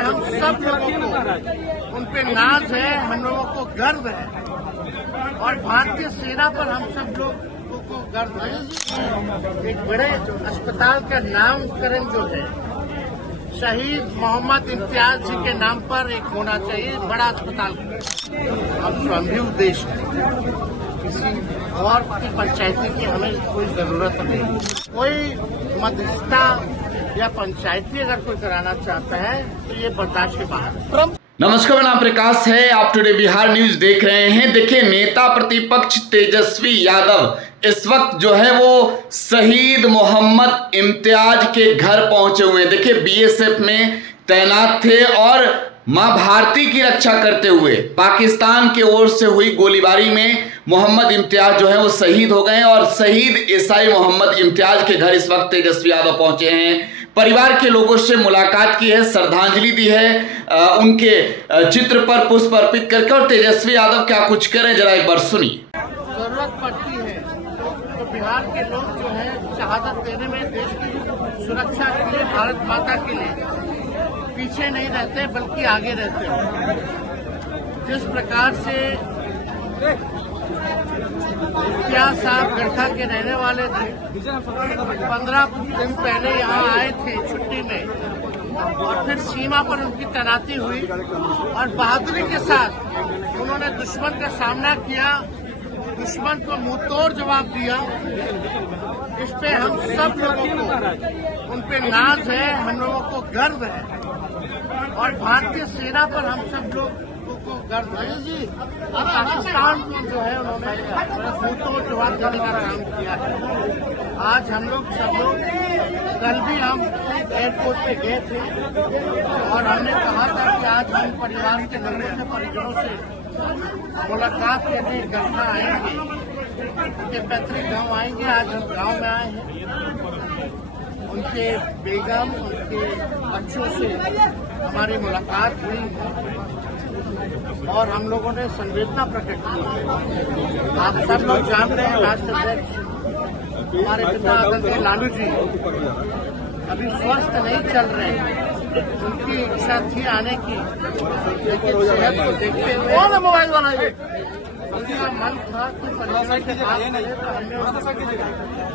हम सब लोगों को उन पे नाज है, हम लोगों को गर्व है और भारतीय सेना पर हम सब लोगों को गर्व है। एक बड़े अस्पताल का नामकरण जो है शहीद मोहम्मद इम्तियाज जी के नाम पर एक होना चाहिए, बड़ा अस्पताल। हम स्वयं उद्देश्य है, किसी और की पंचायती की हमें कोई जरूरत नहीं। कोई मध्यस्थता या पंचायती अगर कोई कराना चाहता है तो ये बर्दाश्त के बाहर है। नमस्कार, मेरा नाम प्रकाश है। आप टुडे बिहार न्यूज देख रहे हैं। देखिए, नेता प्रतिपक्ष तेजस्वी यादव इस वक्त जो है वो शहीद मोहम्मद इम्तियाज के घर पहुंचे हुए हैं। देखिए, बीएसएफ में तैनात थे और मां भारती की रक्षा करते हुए पाकिस्तान की ओर से हुई गोलीबारी में मोहम्मद इम्तियाज जो है वो शहीद हो गए और शहीद एसआई मोहम्मद इम्तियाज के घर इस वक्त तेजस्वी यादव पहुंचे हैं। परिवार के लोगों से मुलाकात की है, श्रद्धांजलि दी है, उनके चित्र पर पुष्प अर्पित करके। और तेजस्वी यादव क्या कुछ करें, जरा एक बार सुनिए। जरूरत पड़ती है तो बिहार के लोग जो है शहादत देने में देश की सुरक्षा के लिए, भारत माता के लिए पीछे नहीं रहते बल्कि आगे रहते हैं। जिस प्रकार से इम्तियाज साहब गढ़ा के रहने वाले थे, 15 दिन पहले यहाँ आए थे छुट्टी में और फिर सीमा पर उनकी तैनाती हुई और बहादुरी के साथ उन्होंने दुश्मन का सामना किया, दुश्मन को मुंहतोड़ जवाब दिया। इस पे हम सब लोगों को उन पे नाज है, हम लोगों को गर्व है और भारतीय सेना पर हम सब लोग को गर्व है। पाकिस्तान को जो है उन्होंने मुंहतोड़ जवाब देने का काम किया है। आज हम लोग सब लोग, कल भी हम एयरपोर्ट पे गए थे और हमने कहा था कि आज हम परिवार के लोगों से, परिजनों से मुलाकात करने गढ़ा आएंगे, उनके पैतृक गांव आएंगे। आज हम गांव में आए हैं, उनके बेगम, उनके बच्चों से हमारी मुलाकात हुई और हम लोगों ने संवेदना प्रकट की। आप सब लोग जान रहे हैं, राष्ट्र अध्यक्ष हमारे पिता आदरणीय लालू जी अभी स्वस्थ नहीं चल रहे हैं। उनकी इच्छा थी आने की, लेकिन सेहत को देखते हुए मोबाइल वाला उनका मन था कि परिवार के बात करें, तो हमने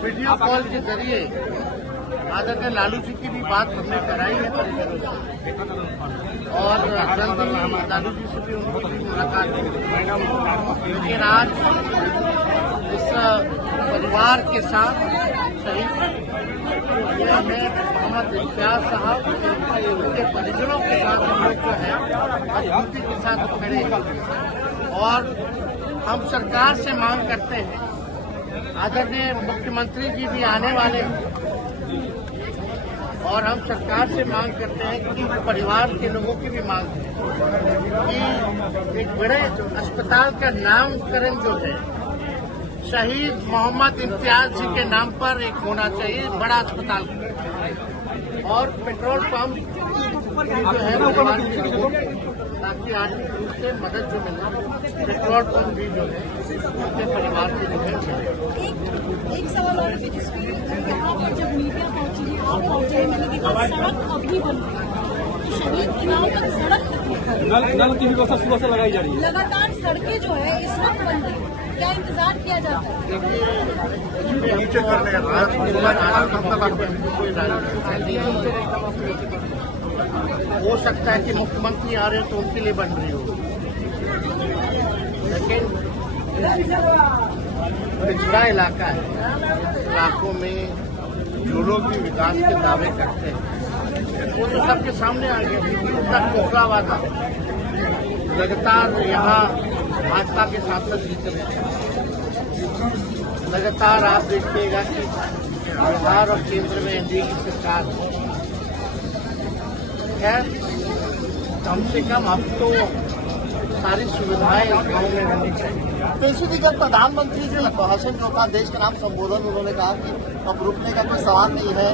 वीडियो कॉल के जरिए आदरणीय लालू जी की भी बात हमने कराई है परिजनों से और जल्द ही लालू जी से भी उनकी भी मुलाकात होगी। लेकिन आज इस परिवार के साथ शहीद हुए हैं मोहम्मद इम्तियाज साहब, उनके परिजनों के साथ हम लोग जो है मजबूती के साथ खड़े हैं और हम सरकार से मांग करते हैं। आदरणीय मुख्यमंत्री जी भी आने वाले हैं और हम सरकार से मांग करते हैं कि परिवार के लोगों की भी मांग है कि एक बड़े अस्पताल का नामकरण जो है शहीद मोहम्मद इम्तियाज जी के नाम पर एक होना चाहिए, बड़ा अस्पताल। और पेट्रोल पंप जो है परिवार के लोगों को, ताकि आर्थिक रूप से मदद जो मिले, पेट्रोल पंप भी जो है उनके परिवार के लिए मिले। एक सवाल और है, यहाँ पर जब मीडिया पहुंची, आप पहुंचे, मैंने देखा सड़क अभी बन रही है, शहीद के नाम पर सड़क नल की व्यवस्था सुबह से लगाई जा रही है। लगातार सड़कें जो है इस वक्त बन रही है, क्या इंतजार किया जाता है? हो सकता है कि मुख्यमंत्री आ रहे हैं तो उनके लिए बन रही हो, लेकिन पिछड़ा इलाका है, इलाकों में जो लोग भी विकास के दावे करते हैं वो तो सबके सामने आ गए। उनका खोखला वादा लगातार यहाँ भाजपा के सांसद जीत रहे हैं। लगातार आप देखिएगा कि बिहार और केंद्र में एनडीए की सरकार है। खैर, कम से कम अब तो सारी सुविधाएं गाँव में होनी चाहिए। तो इसी जब प्रधानमंत्री जी भाषण जो था, देश का नाम संबोधन, उन्होंने कहा कि अब रुकने का कोई सवाल नहीं है,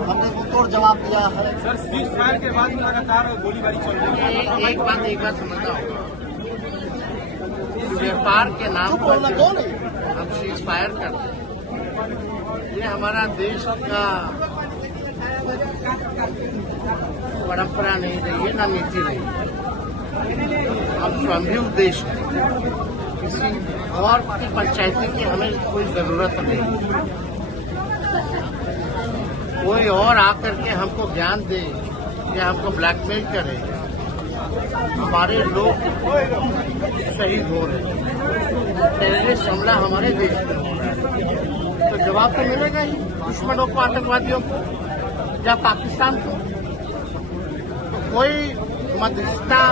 हमने मुंहतोड़ जवाब दिया है। सर, सीज फायर के बाद लगातार गोलीबारी चल रही है। एक बात समझना होगा, व्यापार के नाम पर हम सीज फायर करते हैं, ये हमारा देश का परंपरा नहीं रही है, ना नीति रही है। हम स्वयं देश है, किसी और की पंचायती की हमें कोई जरूरत नहीं है। कोई और आकर के हमको ज्ञान दे या हमको ब्लैकमेल करे, हमारे लोग शहीद हो रहे हैं, टेररिस्ट हमला हमारे देश में हो रहा है, तो जवाब तो मिलेगा ही दुश्मनों को, आतंकवादियों को या पाकिस्तान को। तो कोई मध्यस्थता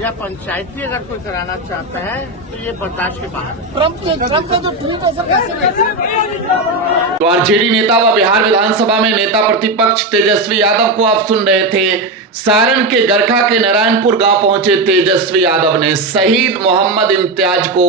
या पंचायती अगर कोई कराना चाहता है तो ये बर्दाश्त के बाहर है। ट्रम्प का जो ट्वीट है सर, कैसे तो आरजेडी नेता व बिहार विधानसभा में नेता प्रतिपक्ष तेजस्वी यादव को आप सुन रहे थे। सारण के गरखा के नारायणपुर गांव पहुंचे तेजस्वी यादव ने शहीद मोहम्मद इम्तियाज को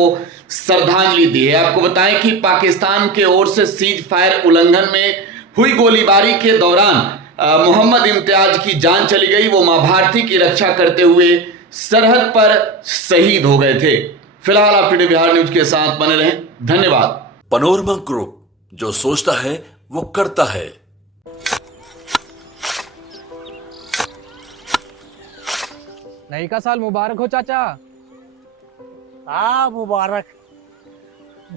श्रद्धांजलि दी है। आपको बताएं कि पाकिस्तान के ओर से सीज फायर उल्लंघन में हुई गोलीबारी के दौरान मोहम्मद इम्तियाज की जान चली गई। वो मां भारती की रक्षा करते हुए सरहद पर शहीद हो गए थे। फिलहाल आप टुडे बिहार न्यूज के साथ बने रहें। धन्यवाद। पनोरमा ग्रुप, जो सोचता है वो करता है। नई का साल मुबारक हो चाचा। मुबारक।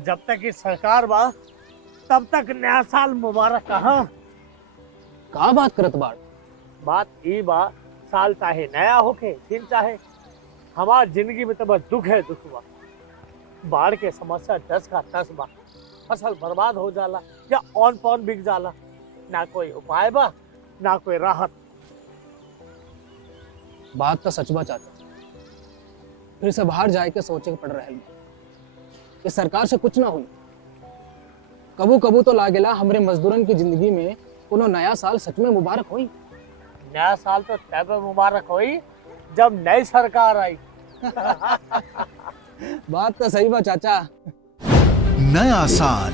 जब तक ये सरकार बा तब तक नया साल मुबारक। का बात करत बाड़? बात ई बा, साल चाहे नया होके दिन चाहे, हमार जिंदगी में तो बस दुख है, दुख बा। बाढ़ के समस्या 10 का 10 बा। फसल बर्बाद हो जाला या ऑन पॉन बिक जाला, ना कोई उपाय बा ना कोई राहत। बात तो सच बा चाचा। फिर से बाहर जाए के सोचे के पड़ रहे कि सरकार से कुछ ना हुई। कबू कबू तो लागेला हमरे मजदूरन की जिंदगी में कोनो नया साल सच में मुबारक हुई। नया साल तो तब मुबारक हुई जब नई सरकार आई। बात तो सही बा चाचा। नया साल,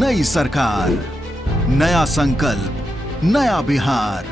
नई सरकार, नया संकल्प, नया बिहार।